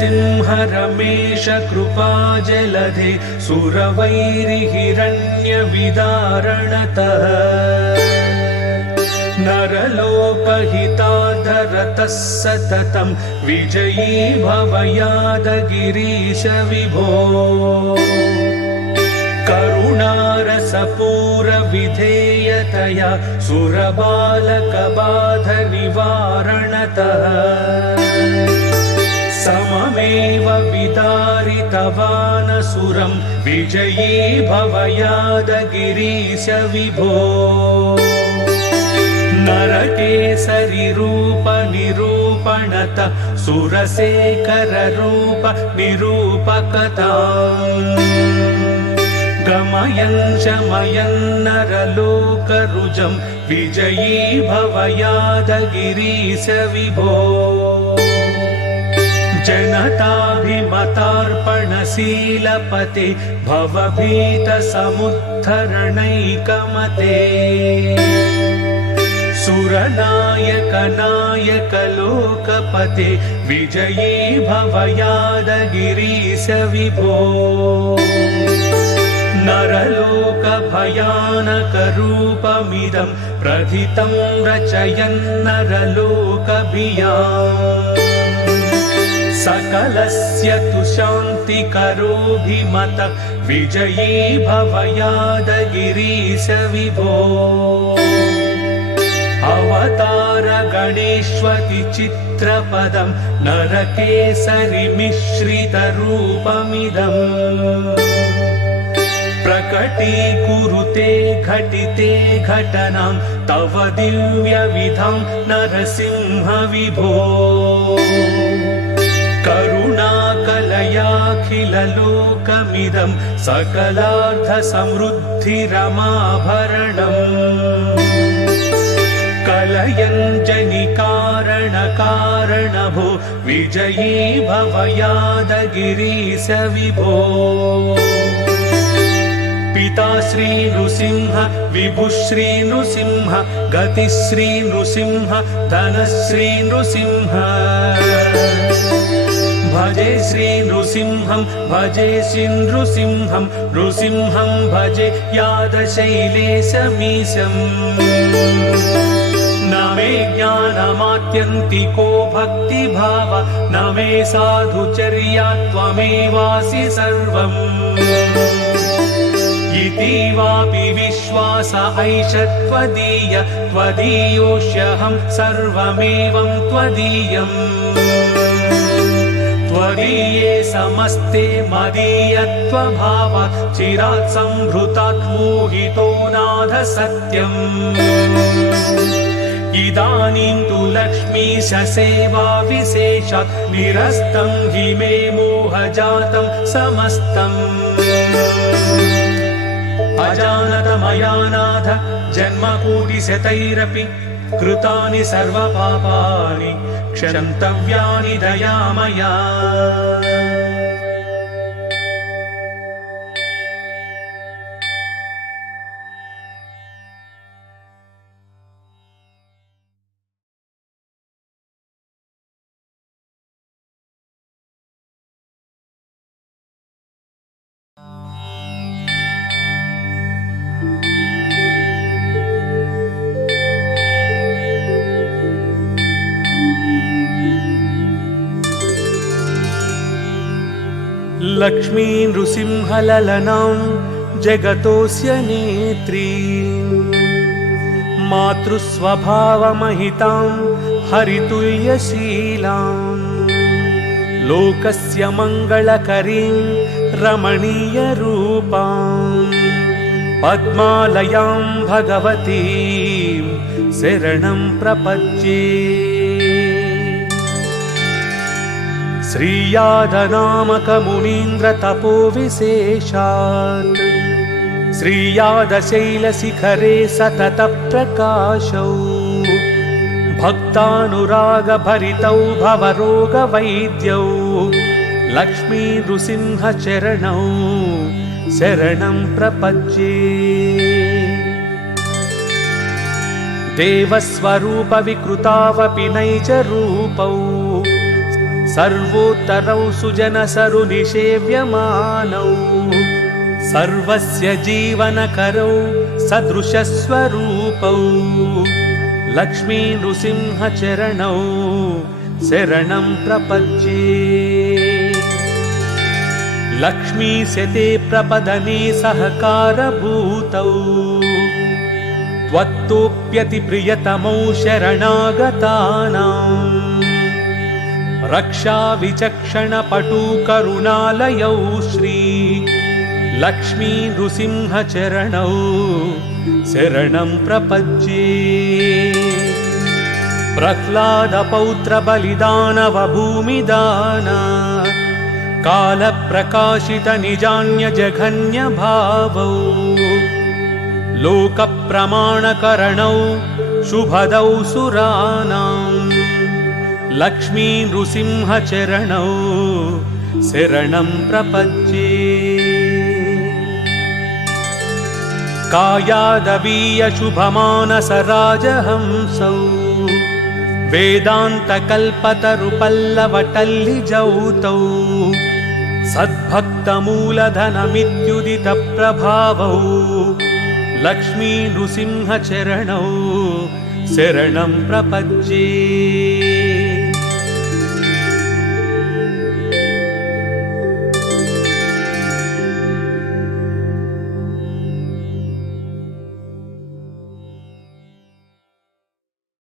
नरसिंह रमेश कृपाजलधे सुरवैरिहिरण्यविदारणतः नरलोकहिताधरतः सततं विजयी भव यादगिरीश विभो करुणारसपूरविधेयतया सुरबालकबाधनिवारणतः सममेव विदारितवानसुरं विजयी भव यादगिरीश विभो नरकेसरिरूप निरूपणत सुरशेखररूप निरूपकताम् गमयन् शमयन् नरलोकरुजं विजयी भव यादगिरीश विभो जनताभिमतार्पणशीलपते भवभीतसमुद्धरणैकमते सुरनायक नायक लोकपते विजयी भव यादगिरीश विभो नरलोक भयानक रूपमिदं प्रथितं रचयन् नरलोकभियाम् सकलस्य तु शान्तिकरोऽभिमत विजयी भव यादगिरीश विभो अवतार गणेष्वति चित्रपदं नरकेसरिमिश्रितरूपमिदम् प्रकटीकुरुते घटिते घटनां तव दिव्यविधां नरसिंह विभो करुणाकलयाखिललोकमिदं सकलार्थसमृद्धिरमाभरणम् कलयञ्जनिकारणकारणभो विजयी भव यादगिरीश विभो पिता श्री नृसिंह विभुश्री नृसिंह गतिश्री नृसिंह धनश्री नृसिंह भजे श्री नृसिंहं भजे श्री नृसिंहं नृसिंहं भजे यादशैलेशमीशम् न मे ज्ञानमात्यन्तिको भक्तिभाव न मे साधुचर्या त्वमेवासि सर्वम् इति वापि विश्वास ऐष त्वदीय त्वदीयोऽस्यहं सर्वमेवं त्वदीयम् त्वदीये समस्ते मदीयत्वभाव चिरात् संहृतात् मोहितो नाथ सत्यम् इदानीं तु लक्ष्मीश सेवा विशेषात् निरस्तं हि मे मोहजातं समस्तम् अजानतमया नाथ जन्मकोटिशतैरपि कृतानि सर्वपापानि क्षन्तव्यानि दयामया लक्ष्मी नृसिंहललनां जगतोऽस्य नेत्री मातृस्वभावमहितां हरितुल्यशीलां लोकस्य मङ्गलकरीं रमणीयरूपां पद्मालयां भगवतीं शरणं प्रपद्ये श्रीयादनामकमुनीन्द्रतपोविशेषात् श्रीयादशैलशिखरे सततप्रकाशौ भक्तानुरागभरितौ भवरोगवैद्यौ लक्ष्मी नृसिंहचरणौ शरणं प्रपद्ये देवस्वरूपविकृतावपि नैजरूपौ सर्वोत्तरौ सुजनसरुनिषेव्यमानौ सर्वस्य जीवनकरौ सदृशस्वरूपौ लक्ष्मी नृसिंहचरणौ शरणं प्रपद्ये। लक्ष्मीस्यते प्रपदने सहकारभूतौ त्वत्तोऽप्यतिप्रियतमौ शरणागतानां रक्षाविचक्षणपटु करुणालयौ श्री लक्ष्मी नृसिंहचरणौ शरणं प्रपद्ये। प्रह्लादपौत्रबलिदानवभूमिदान कालप्रकाशितनिजान्यजघन्यभावौ लोकप्रमाणकरणौ शुभदौ सुराणां लक्ष्मी नृसिंहचरणौ शरणं प्रपद्ये। कायादवीयशुभमानसराजहंसौ वेदान्तकल्पतरुपल्लवटल्लिजौतौ सद्भक्तमूलधनमित्युदितप्रभावौ लक्ष्मी नृसिंहचरणौ शरणं प्रपद्ये।